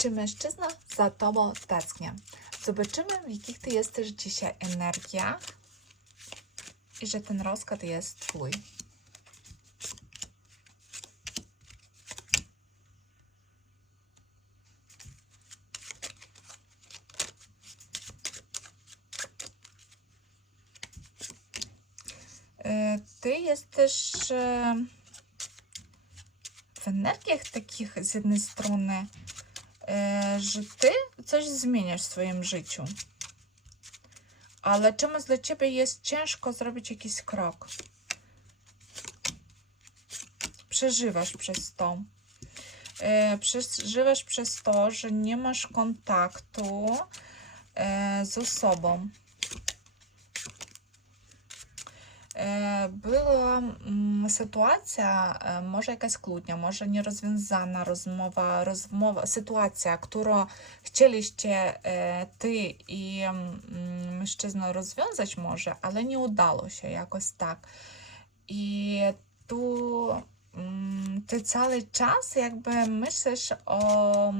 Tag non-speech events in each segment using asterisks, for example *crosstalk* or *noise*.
Czy mężczyzna za tobą tęsknia? Zobaczymy, w jakich ty jesteś dzisiaj energiach i że ten rozkład jest twój. E, Ty jesteś e, w energiach takich z jednej strony, że ty coś zmieniasz w swoim życiu. Ale czemuś dla ciebie jest ciężko zrobić jakiś krok. Przeżywasz przez to. E, Przeżywasz przez to, że nie masz kontaktu e, z osobą. Sytuacja, e, może jakaś kłótnia, może nierozwiązana rozmowa, rozmowa, sytuacja, którą chcieliście i mm, mężczyzna może, ale nie udało się jakoś tak. I tu ty cały czas jakby myślisz o,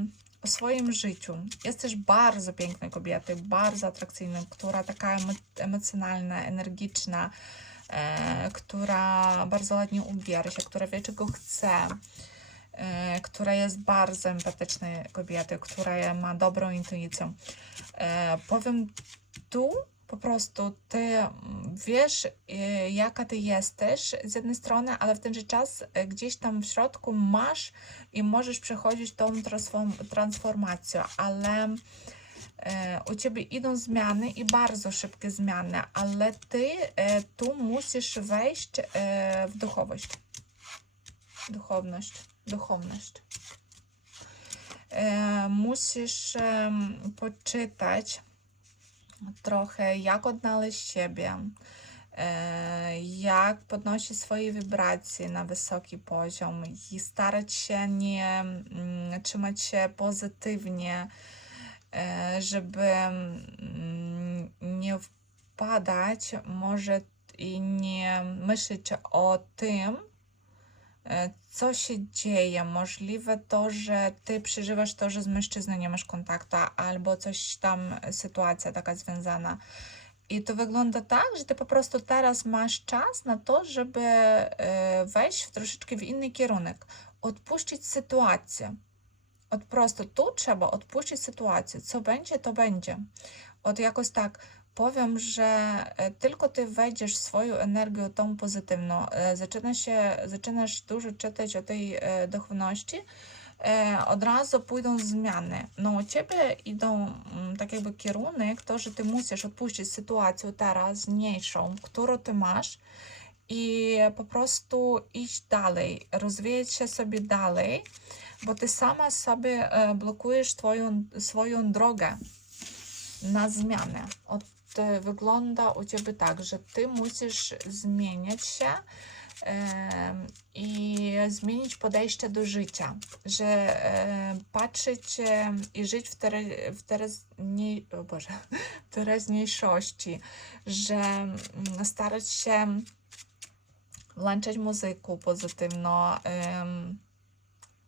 swoim życiu. Jesteś bardzo piękną kobietą, bardzo atrakcyjną, która taka emo- emocjonalna, energiczna, która bardzo ładnie ubiera się, która wie, czego chce, e, która jest bardzo empatyczną kobietą, która ma dobrą intuicję. E, powiem tu po prostu ty wiesz, e, jaka ty jesteś z jednej strony, ale w ten sam czas e, gdzieś tam w środku masz i możesz przechodzić tą transform- transformację, ale e, u ciebie idą zmiany i bardzo szybkie zmiany, ale ty e, tu musisz wejść e, w. Duchowność, duchowność. E, musisz poczytać trochę, jak odnaleźć siebie, jak podnosić swoje wibracje na wysoki poziom i starać się nie mm, trzymać się pozytywnie, żeby mm, nie wpadać może i nie myśleć o tym, e, co się dzieje. Możliwe to, że ty przeżywasz to, że z mężczyzną nie masz kontaktu, albo coś tam, e, sytuacja taka związana. I to wygląda tak, że ty po prostu teraz masz czas na to, żeby e, wejść w troszeczkę w inny kierunek, odpuścić sytuację. Od prostu tu trzeba odpuścić sytuację. Co będzie, to będzie. Od jakoś tak powiem, że tylko ty wejdziesz swoją energię tą pozytywną, e, zaczyna się, zaczynasz dużo czytać o tej duchowności, od razu pójdą zmiany. No u ciebie idą tak jakby kierunek, to, że ty musisz odpuścić sytuację teraźniejszą, którą ty masz i po prostu iść dalej, rozwijać się sobie dalej, bo ty sama sobie e, blokujesz twoją, swoją drogę na zmianę. Od, e, wygląda u ciebie tak, że ty musisz zmieniać się i zmienić podejście do życia, że e, patrzeć i żyć w, tere, w, tereźniej, Boże, *laughs* w teraźniejszości, że mm, starać się włączać muzykę pozytywną,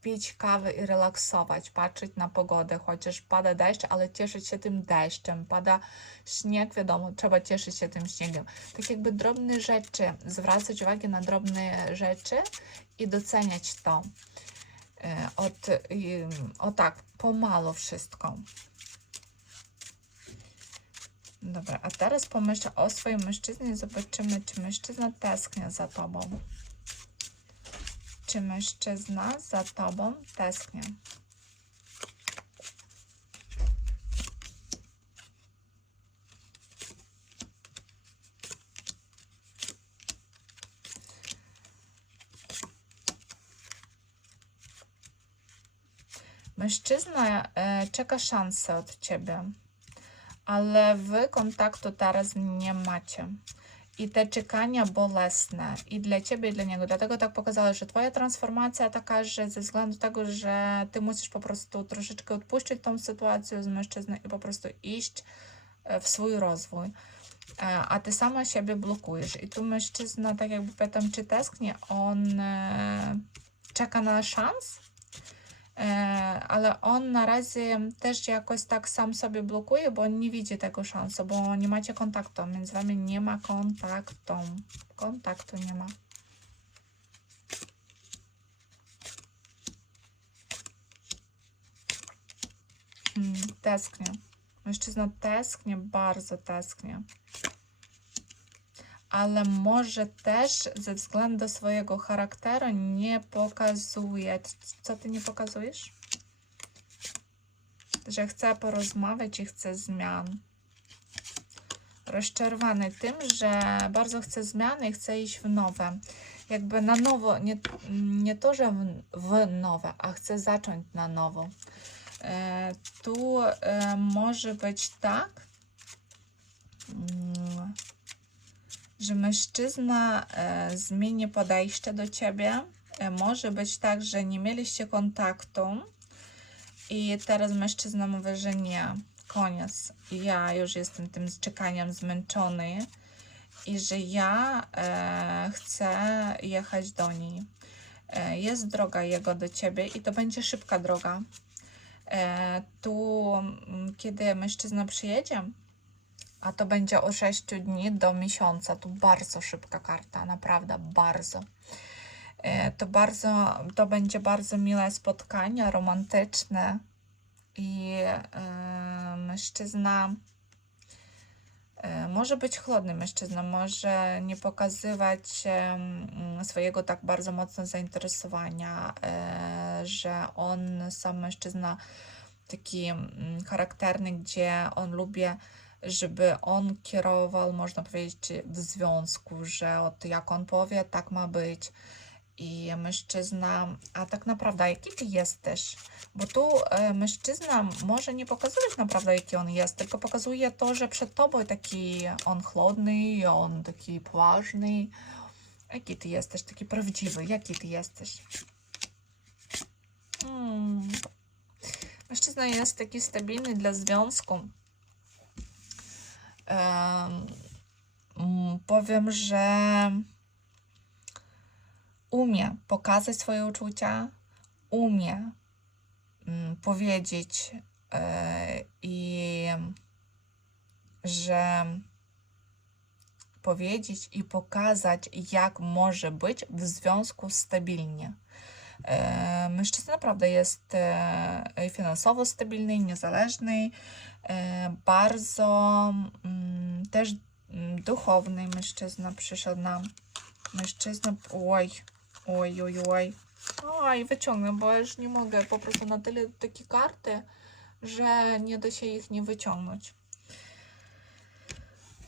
pić kawę i relaksować, patrzeć na pogodę, chociaż pada deszcz, ale cieszyć się tym deszczem, pada śnieg, wiadomo, trzeba cieszyć się tym śniegiem. Tak jakby drobne rzeczy, zwracać uwagę na drobne rzeczy i doceniać to. E, Od, o tak, pomalo wszystko. Dobra, a teraz pomyśl o swoim mężczyźnie zobaczymy, czy mężczyzna tęsknia za tobą. Czy mężczyzna za tobą tęsknia? Mężczyzna e, czeka szansę od ciebie, ale wy kontaktu teraz nie macie. I te czekania bolesne i dla ciebie, i dla niego. Dlatego tak pokazała, że twoja transformacja taka, że ze względu tego, że ty musisz po prostu troszeczkę odpuścić tą sytuację z mężczyzną i po prostu iść e, w swój rozwój. E, A ty sama siebie blokujesz. I tu mężczyzna, tak jakby pytam, czy tęsknie, on e, czeka na szans ale on na razie też jakoś tak sam sobie blokuje, bo nie widzi tego szansu, bo nie macie kontaktu. Między wami nie ma kontaktu. Kontaktu nie ma. Hmm, tęsknię. Mężczyzna tęsknie, bardzo tęsknie. Ale może też ze względu swojego charakteru nie pokazuje. Co ty nie pokazujesz? Że chce porozmawiać i chce zmian. Rozczarowany tym, że bardzo chce zmiany i chce iść w nowe. Jakby na nowo, nie, nie to, że w, w nowe, a chce zacząć na nowo. E, tu e, może być tak, mm, że mężczyzna e, zmieni podejście do ciebie. E, może być tak, że nie mieliście kontaktu i teraz mężczyzna mówi, że nie, koniec. Ja już jestem tym czekaniem zmęczony i że ja e, chcę jechać do niej. Jest droga jego do ciebie i to będzie szybka droga. Tu, mm, kiedy mężczyzna przyjedzie, a to będzie o 6 dni do miesiąca, tu bardzo szybka karta, naprawdę bardzo. E, to bardzo, to będzie bardzo miłe spotkanie, romantyczne i e, mężczyzna e, może być chłodny mężczyzna, może nie pokazywać e, swojego tak bardzo mocno zainteresowania, że on sam mężczyzna taki mm, charakterny, gdzie on lubi, żeby on kierował, można powiedzieć, w związku, że od jak on powie, tak ma być. I mężczyzna, a tak naprawdę, jaki ty jesteś? Bo tu e, mężczyzna może nie pokazywać naprawdę, jaki on jest, tylko pokazuje to, że przed tobą taki on chłodny, on taki poważny. Jaki ty jesteś, taki prawdziwy, jaki ty jesteś? Hmm. Mężczyzna jest taki stabilny dla związku. Mm, powiem, że umie pokazać swoje uczucia, umie mm, powiedzieć e, i że powiedzieć i pokazać, jak może być w związku stabilnie. E, mężczyzna naprawdę jest e, finansowo stabilny, niezależny, e, bardzo mm, też mm, duchowny mężczyzna przyszedł nam. Mężczyzna, oj, oj, oj, oj. Oj, wyciągnę, bo już nie mogę. Po prostu na tyle takie karty, że nie da się ich nie wyciągnąć.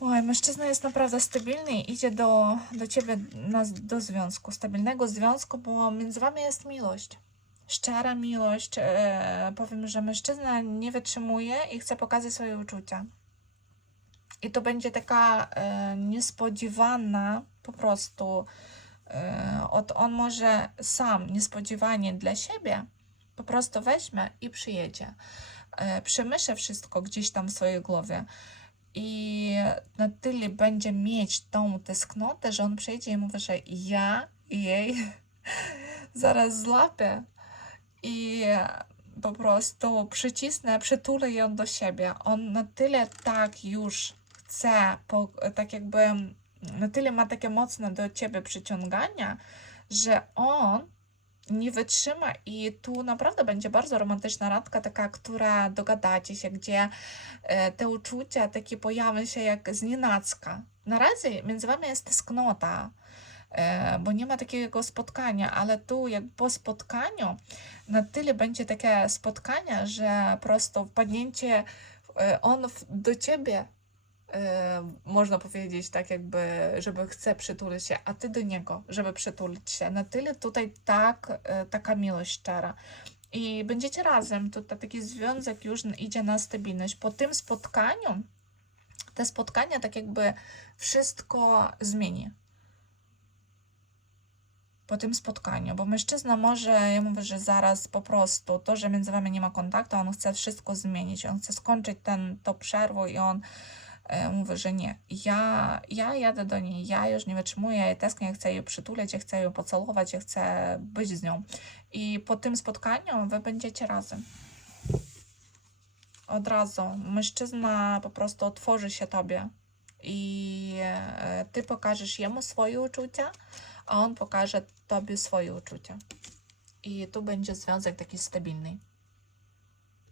Oj, mężczyzna jest naprawdę stabilny i idzie do, do ciebie na, do związku, stabilnego związku, bo między wami jest miłość. Szczera miłość. E, powiem, że mężczyzna nie wytrzymuje i chce pokazać swoje uczucia. I to będzie taka e, niespodziewana po prostu. E, od on może sam niespodziewanie dla siebie po prostu weźmie i przyjedzie. E, przemyśle wszystko gdzieś tam w swojej głowie i na tyle będzie mieć tą tęsknotę, że on przyjdzie i mówi, że ja jej *laughs* zaraz złapię i po prostu przycisnę, przytulę ją do siebie. On na tyle tak już chce, po, tak jakby na tyle ma takie mocne do ciebie przyciągania, że on nie wytrzyma i tu naprawdę będzie bardzo romantyczna randka, taka, która dogadacie się, gdzie e, te uczucia takie pojawią się jak z nienacka. Na razie między wami jest tęsknota, e, bo nie ma takiego spotkania, ale tu jak po spotkaniu na tyle będzie takie spotkanie, że po prostu wpadnięcie e, on do ciebie można powiedzieć tak jakby, żeby chce przytulić się, a ty do niego, żeby przytulić się. Na tyle tutaj tak, e, taka miłość szczera. I będziecie razem, tutaj taki związek już idzie na stabilność. Po tym spotkaniu, te spotkania tak jakby wszystko zmieni. Po tym spotkaniu, bo mężczyzna może, ja mówię, że zaraz po prostu to, że między wami nie ma kontaktu, on chce wszystko zmienić, on chce skończyć ten, to przerwę i on e, mówi, że nie, ja, ja jadę do niej, ja już nie wytrzymuję, ja tęsknię, ja chcę jej przytulić, ja chcę ją pocałować, ja chcę być z nią. I po tym spotkaniu wy będziecie razem. Od razu. Mężczyzna po prostu otworzy się tobie i e, ty pokażesz jemu swoje uczucia, a on pokaże tobie swoje uczucia. I tu będzie związek taki stabilny.